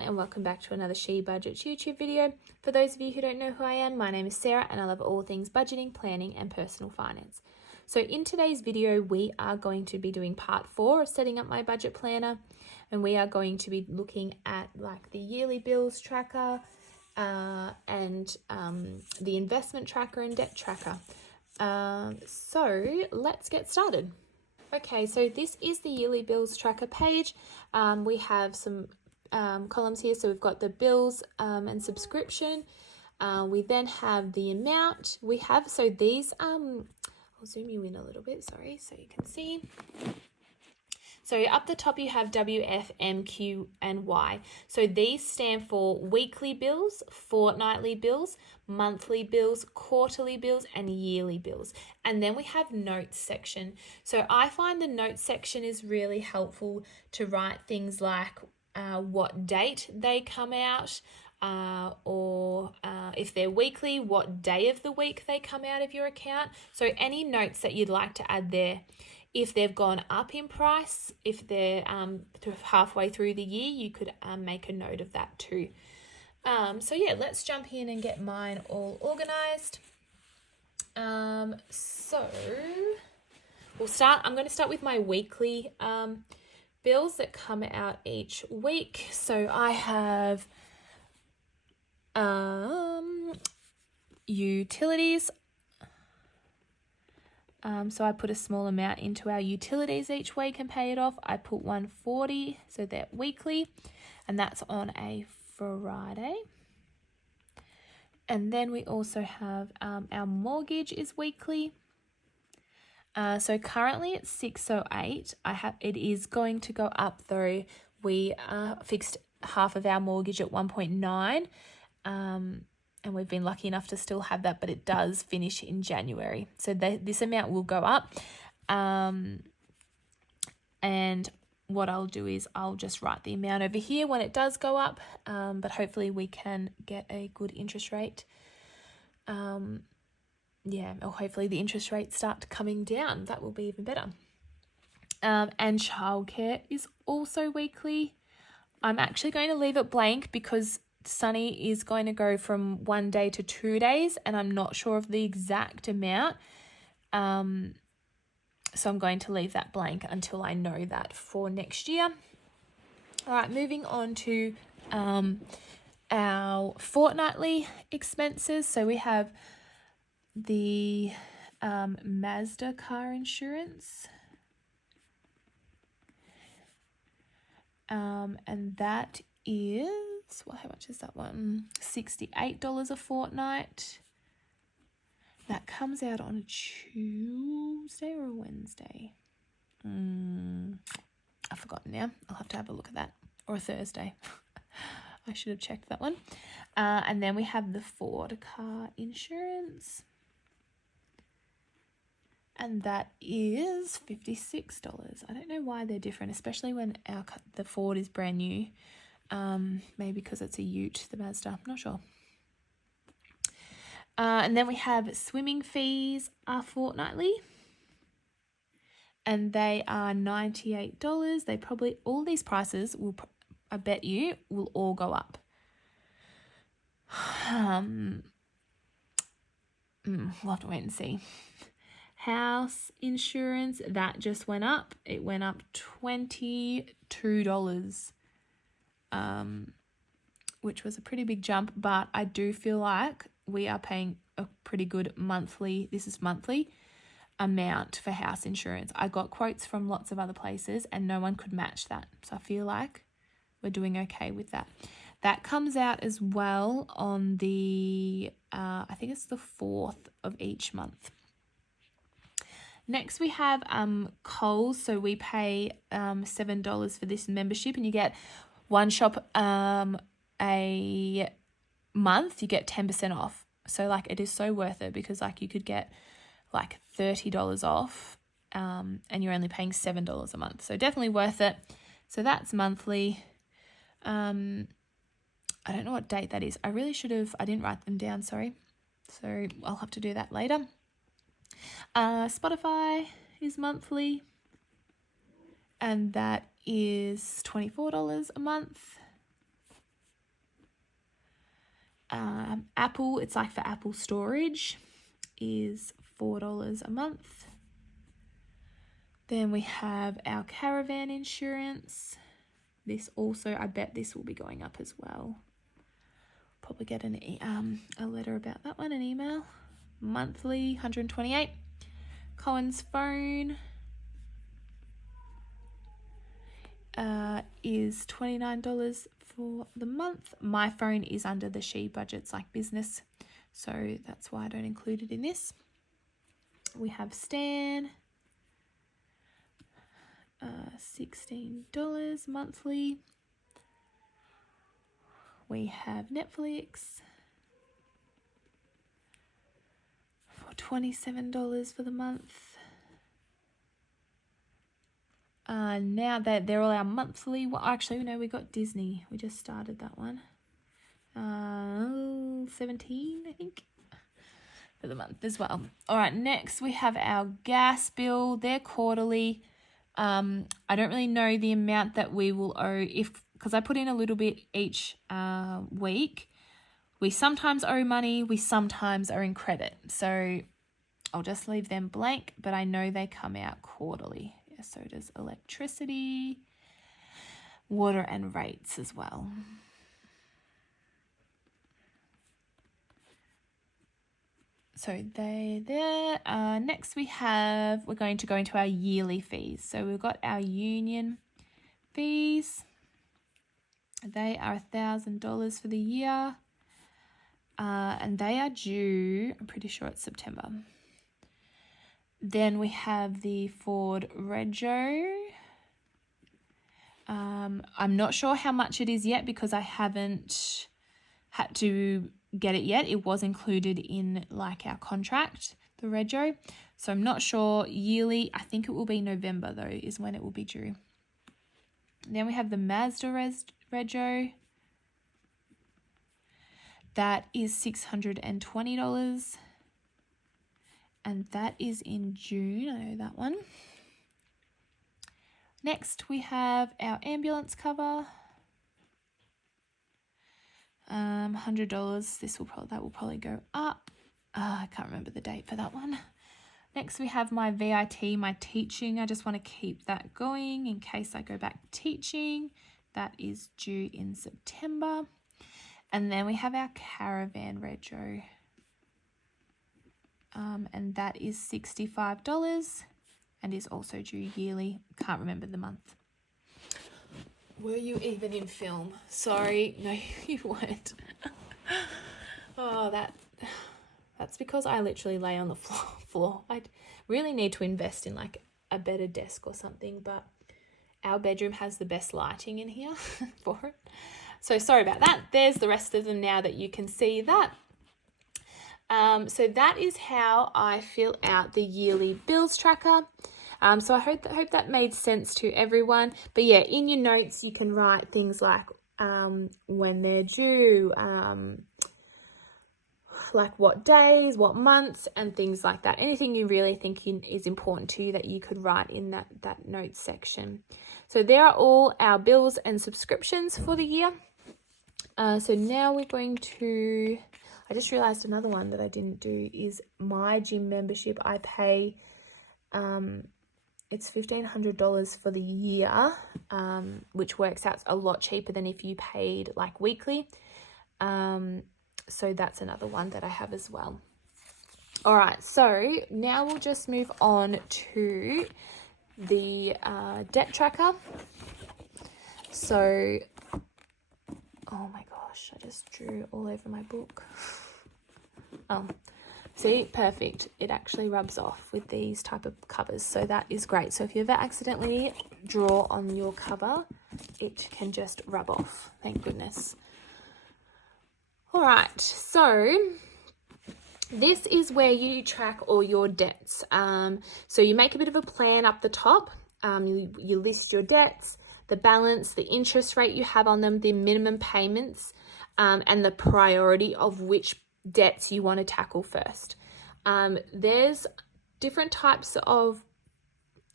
everyone, and welcome back to another She Budgets YouTube video. For those of you who don't know who I am, my name is Sarah and I love all things budgeting, planning and personal finance. So in today's video, we are going to be doing part 4 of setting up my budget planner, and we are going to be looking at like the yearly bills tracker and the investment tracker and debt tracker. So let's get started. Okay, so this is the yearly bills tracker page. We have some columns here. So we've got the bills and subscription. We then have the amount. We have, so these, I'll zoom you in a little bit, sorry, so you can see. So up the top you have W, F, M, Q, and Y. So these stand for weekly bills, fortnightly bills, monthly bills, quarterly bills, and yearly bills. And then we have notes section. So I find the notes section is really helpful to write things like what date they come out, or if they're weekly, what day of the week they come out of your account. So any notes that you'd like to add there. If they've gone up in price, if they're halfway through the year, you could make a note of that too. So yeah, let's jump in and get mine all organized. So I'm going to start with my weekly bills that come out each week. So I have utilities. So I put a small amount into our utilities each week and pay it off. I put $140, so they're weekly, and that's on a Friday. And then we also have our mortgage is weekly. So currently it's $608. It is going to go up though. We fixed half of our mortgage at 1.9. And we've been lucky enough to still have that, but it does finish in January. So this amount will go up. And what I'll do is I'll just write the amount over here when it does go up, but hopefully we can get a good interest rate. Or hopefully the interest rates start coming down. That will be even better. And childcare is also weekly. I'm actually going to leave it blank because Sunny is going to go from 1 day to 2 days, and I'm not sure of the exact amount. So I'm going to leave that blank until I know that for next year. All right, moving on to our fortnightly expenses. So we have the Mazda car insurance. And that is, well, how much is that one? $68 a fortnight. That comes out on a Tuesday or a Wednesday? I've forgotten now. I'll have to have a look at that. Or a Thursday. I should have checked that one. And then we have the Ford car insurance. And that is $56. I don't know why they're different, especially when the Ford is brand new. Maybe because it's a ute, the Mazda, I'm not sure. And then we have swimming fees are fortnightly, and they are $98. They probably, all these prices will, I bet you, will all go up. We'll have to wait and see. House insurance, that just went up. It went up $22. Which was a pretty big jump, but I do feel like we are paying a pretty good monthly amount for house insurance. I got quotes from lots of other places and no one could match that. So I feel like we're doing okay with that. That comes out as well on the, I think it's the 4th of each month. Next we have Coles. So we pay $7 for this membership, and you get one shop a month, you get 10% off. So like it is so worth it, because like you could get like $30 off, and you're only paying $7 a month. So definitely worth it. So that's monthly. I don't know what date that is. I didn't write them down, sorry. So I'll have to do that later. Spotify is monthly, and that is $24 a month. Apple, it's like for Apple storage, is $4 a month. Then we have our caravan insurance. This also, I bet this will be going up as well. Probably get a letter about that one, an email. Monthly, $128. Cohen's phone is $29 for the month. My phone is under the She Budgets Like Business, so that's why I don't include it in this. We have Stan, $16 monthly. We have Netflix for $27 for the month. Now that they're all our monthly, well, actually, no, we got Disney. We just started that one. 17, I think, for the month as well. All right, next we have our gas bill. They're quarterly. I don't really know the amount that we will owe because I put in a little bit each week. We sometimes owe money. We sometimes are in credit. So I'll just leave them blank, but I know they come out quarterly. Yeah, so does electricity, water, and rates as well. So they're there. Next we're going to go into our yearly fees. So we've got our union fees. They are $1,000 for the year. And they are due, I'm pretty sure it's September. Then we have the Ford Rego. I'm not sure how much it is yet because I haven't had to get it yet. It was included in like our contract, the Rego. So I'm not sure yearly. I think it will be November though is when it will be due. Then we have the Mazda Rego. That is $620. And that is in June. I know that one. Next we have our ambulance cover. $100. That will probably go up. I can't remember the date for that one. Next we have my VIT, my teaching. I just want to keep that going in case I go back teaching. That is due in September. And then we have our caravan Rego. And that is $65 and is also due yearly. Can't remember the month. Were you even in film? Sorry, no, you weren't. Oh, that's because I literally lay on the floor. I really need to invest in like a better desk or something, but our bedroom has the best lighting in here for it. So sorry about that. There's the rest of them now that you can see that. So that is how I fill out the yearly bills tracker. So I hope that made sense to everyone. But yeah, in your notes, you can write things like when they're due, like what days, what months, and things like that. Anything you really think is important to you that you could write in that notes section. So there are all our bills and subscriptions for the year. So now we're going to... I just realised another one that I didn't do is my gym membership. I pay, it's $1,500 for the year, which works out a lot cheaper than if you paid like weekly. So that's another one that I have as well. All right, so now we'll just move on to the debt tracker. So, oh my gosh, I just drew all over my book. Oh, see, perfect. It actually rubs off with these type of covers, so that is great. So if you ever accidentally draw on your cover, it can just rub off. Thank goodness. All right, so this is where you track all your debts. So you make a bit of a plan up the top. You list your debts, the balance, the interest rate you have on them, the minimum payments, and the priority of which debts you want to tackle first. There's different types of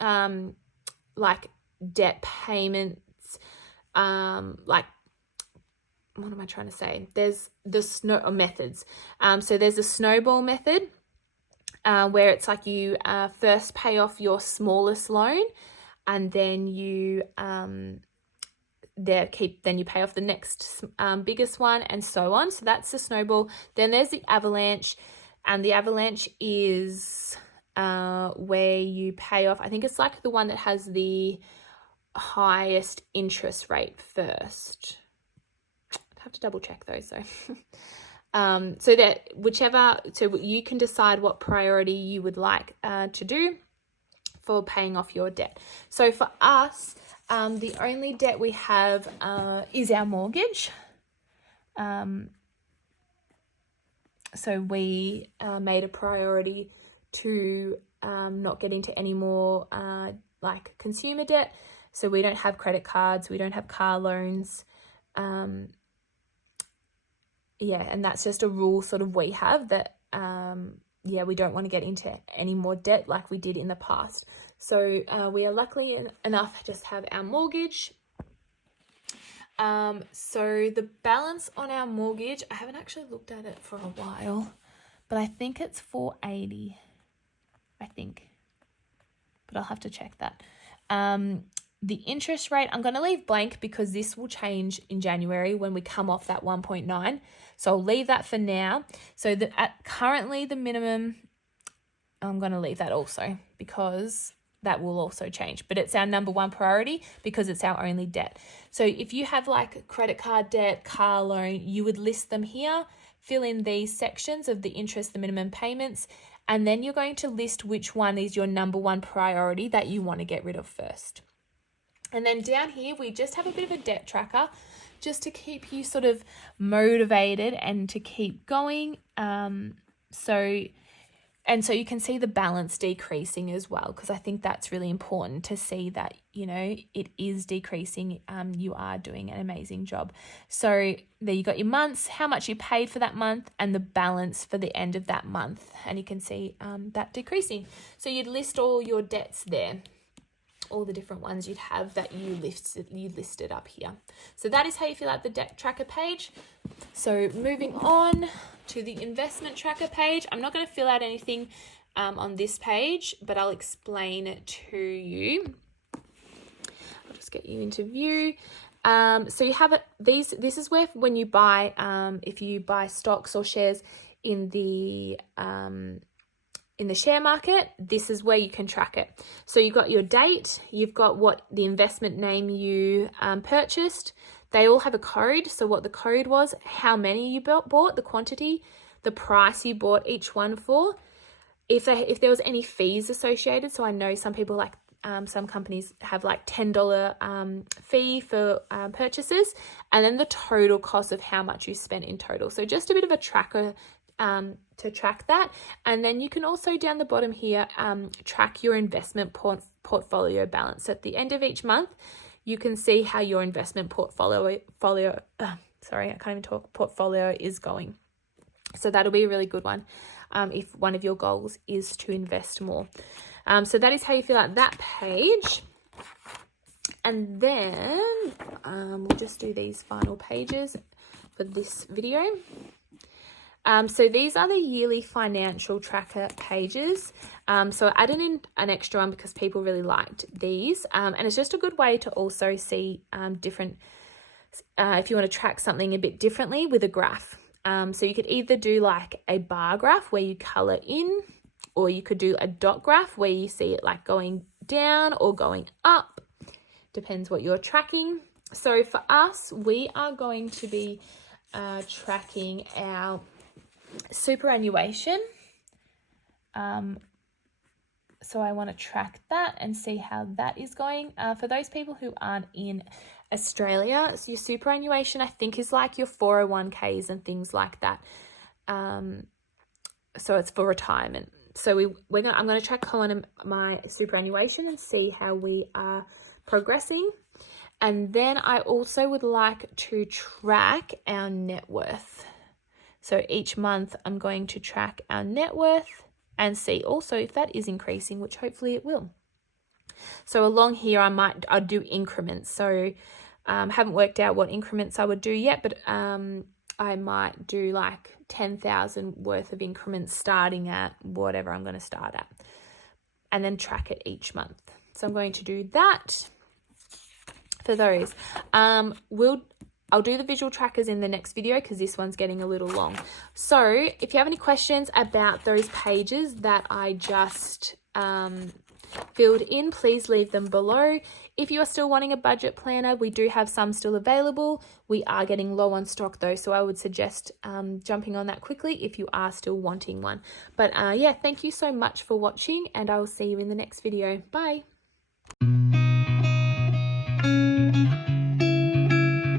like debt payments, like what am I trying to say? There's the methods. So there's a snowball method, where it's like you first pay off your smallest loan, and then you then you pay off the next biggest one, and so on. So that's the snowball. Then there's the avalanche, and the avalanche is where you pay off, I think it's like the one that has the highest interest rate first. I have to double check those though. So that so you can decide what priority you would like to do for paying off your debt. So for us, the only debt we have is our mortgage. So we made a priority to not get into any more like consumer debt. So we don't have credit cards, we don't have car loans. And that's just a rule sort of we have that, we don't want to get into any more debt like we did in the past. So we are luckily enough to just have our mortgage. So the balance on our mortgage, I haven't actually looked at it for a while, but I think it's $480, but I'll have to check that. The interest rate, I'm going to leave blank because this will change in January when we come off that 1.9. So I'll leave that for now. So currently the minimum, I'm going to leave that also because that will also change. But it's our number one priority because it's our only debt. So if you have like credit card debt, car loan, you would list them here, fill in these sections of the interest, the minimum payments, and then you're going to list which one is your number one priority that you want to get rid of first. And then down here, we just have a bit of a debt tracker just to keep you sort of motivated and to keep going. So you can see the balance decreasing as well, because I think that's really important to see that, it is decreasing. You are doing an amazing job. So there you got your months, how much you paid for that month, and the balance for the end of that month. And you can see that decreasing. So you'd list all your debts there, all the different ones you'd have that you listed up here. So that is how you fill out the debt tracker page. So moving on to the investment tracker page, I'm not going to fill out anything on this page, but I'll explain it to you. I'll just get you into view. So you have it. This is where when you buy, if you buy stocks or shares in the share market, this is where you can track it. So you've got your date, you've got what the investment name you purchased. They all have a code. So what the code was, how many you bought, the quantity, the price you bought each one for, if there was any fees associated. So I know some people some companies have like $10 fee for purchases, and then the total cost of how much you spent in total. So just a bit of a tracker to track that. And then you can also down the bottom here track your investment portfolio balance. At the end of each month, you can see how your investment portfolio is going. So that'll be a really good one if one of your goals is to invest more. So that is how you fill out that page. And then we'll just do these final pages for this video. So these are the yearly financial tracker pages. So I added in an extra one because people really liked these. And it's just a good way to also see different, if you want to track something a bit differently with a graph. So you could either do like a bar graph where you color in, or you could do a dot graph where you see it like going down or going up. Depends what you're tracking. So for us, we are going to be tracking our superannuation. So I want to track that and see how that is going. For those people who aren't in Australia, so your superannuation, I think, is like your 401ks and things like that. So it's for retirement. So I'm going to track on my superannuation and see how we are progressing. And then I also would like to track our net worth. So each month I'm going to track our net worth and see also if that is increasing, which hopefully it will. So along here I'll do increments. So Haven't worked out what increments I would do yet, but I might do like 10,000 worth of increments starting at whatever I'm going to start at, and then track it each month. So I'm going to do that for those. I'll do the visual trackers in the next video because this one's getting a little long. So if you have any questions about those pages that I just filled in, please leave them below. If you are still wanting a budget planner, we do have some still available. We are getting low on stock though, so I would suggest jumping on that quickly if you are still wanting one. But yeah, thank you so much for watching, and I will see you in the next video. Bye.